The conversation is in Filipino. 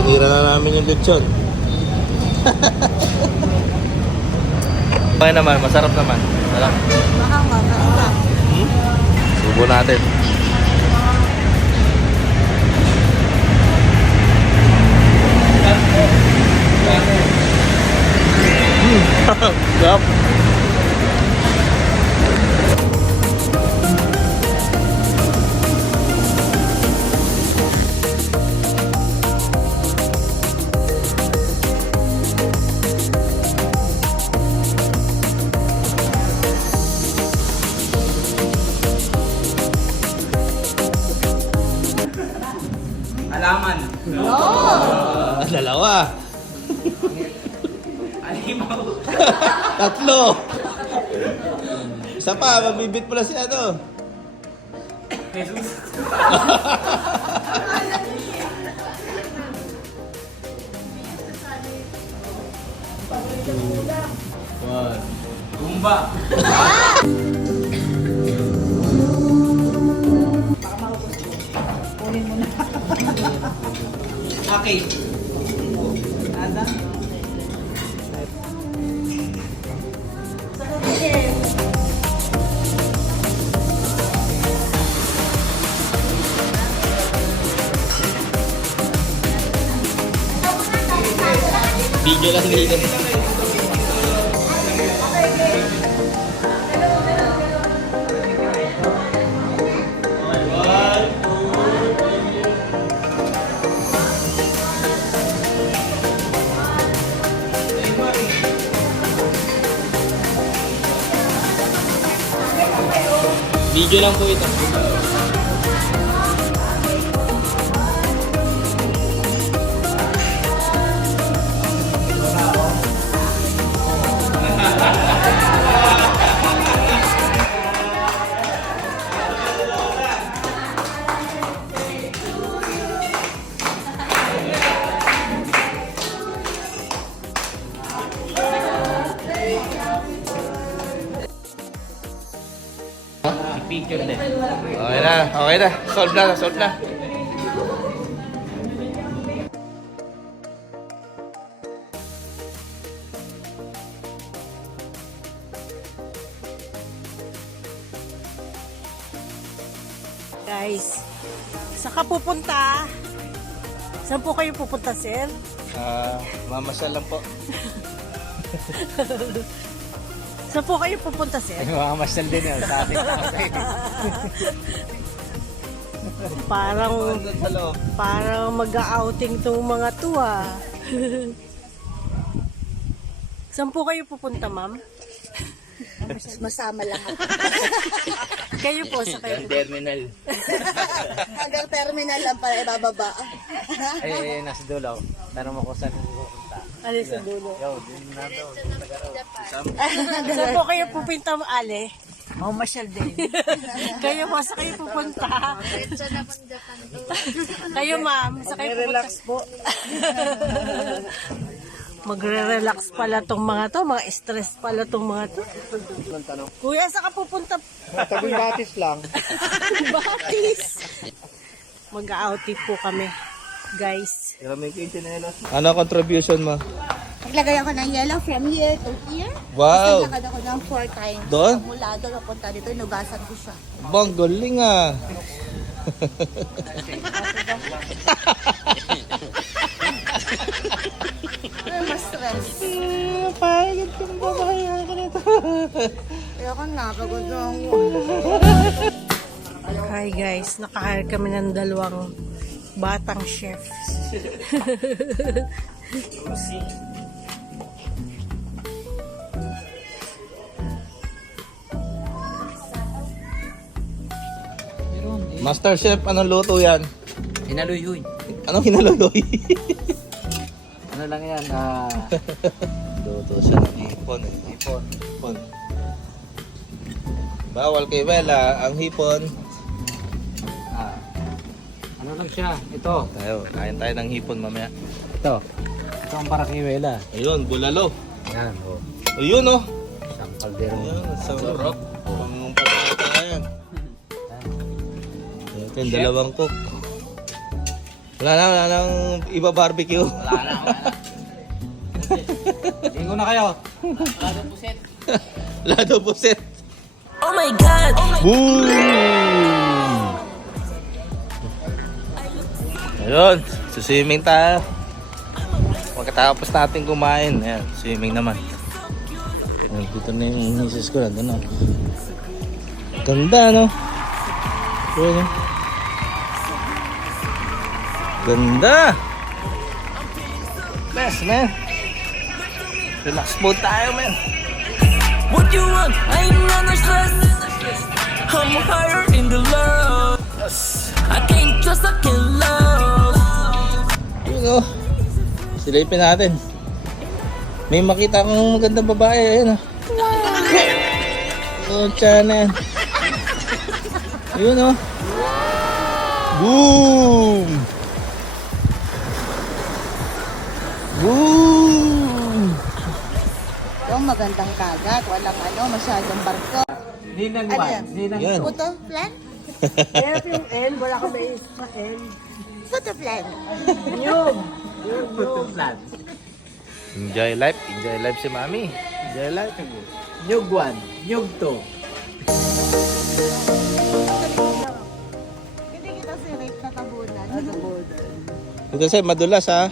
Tinira na namin yung lechon. Okay naman, masarap naman. Sarap. Subo natin. Sarap. Alaman. Dalawa. Alimaw. Tatlo. Isa pa, mabibit pala si ano. Jesus. One. Gumba. Okay. Ada. Video lang dito. Video lang po ito. Picture din. Okay na, okay na. Solve na, solve na. Guys, saan ka pupunta? Saan po kayo pupunta, sir? Mamasyal lang po. Saan po kayo pupunta, sir? Mamamasal din yun sa ating tatay. Parang mag-outing tong mga to, ah. Saan po kayo pupunta, ma'am? Masama lang ako. Kayo po, sa kayo pupunta? Terminal. Hanggang terminal lang pala ibababa. Ay, nasa dulo. Tanong mo kung saan pupunta. Ali sa dulo. Yo, din na daw. Saan po kayo pupunta, Ale? Oh, masyal din. Kayo po, sa kayo pupunta? Kayo, ma'am, sa kayo pupunta? Relax po. Magre-relax pala tong mga to, mga stress pala tong mga to. Kuya, saan ka pupunta? Tabing batis lang. Batis! Mag-outing po kami, guys. Ano contribution mo? Naglagay ako ng yellow from here to here. Wow! Naglagay ako ng 4 times. Doon? Mula doon, napunta dito, inugasan ko siya. Bang, galing ah. Ay, mas stress. Pagod kang babayan ka nito. Kaya ako napagod na ako. Hi guys, nakahire kami ng dalawang batang chef. Master Chef, anong luto yan? Hinaluyuy. Anong hinaloloy? Ano lang yan? Luto siya ng hipon eh. Hipon. Bawal kay Bella ang hipon. Ano lang siya? Ito. Tayo, kain tayo ng hipon mamaya. Ito. Ito ang para kay Wela. Ayun, bulalo. Yan. Oh. Ayun oh. Isang kaldero. Ayun, sarap. Pangong patata yan. Ito yung dalawang cook. Wala nang iba barbecue. Wala na. Lingo na kayo. Lado puset. Lado puset. Oh my God! Boom! Ayun, swimming tayo. Pagkatapos natin kumain, ayan, swimming naman. Ayan, dito na yung misis ko, nandun na. Ganda, no? Ayan, ganda! Best, man! Relax mode tayo, man! What you want? I ain't under stress. I'm higher in the love. I can't trust, I can't love. Yun, oh. Silipin natin. May makita kong magandang babae. Ayun, oh. Oh, tiyan na yan. Yun, oh. Boom! Boom! Ito, magandang kagat. Walang masyadong barko. Ninang Ano one. yan? Ninang Yan. two. Puto plan? Kaya yung N, wala ka may sa N. Puto plan. Nyug. Puto plan. Enjoy life. Enjoy life si Mami. Enjoy life. Nyug one. Nyug two. Hindi kita si Rick na tabunan. Ito kasi madulas, ha.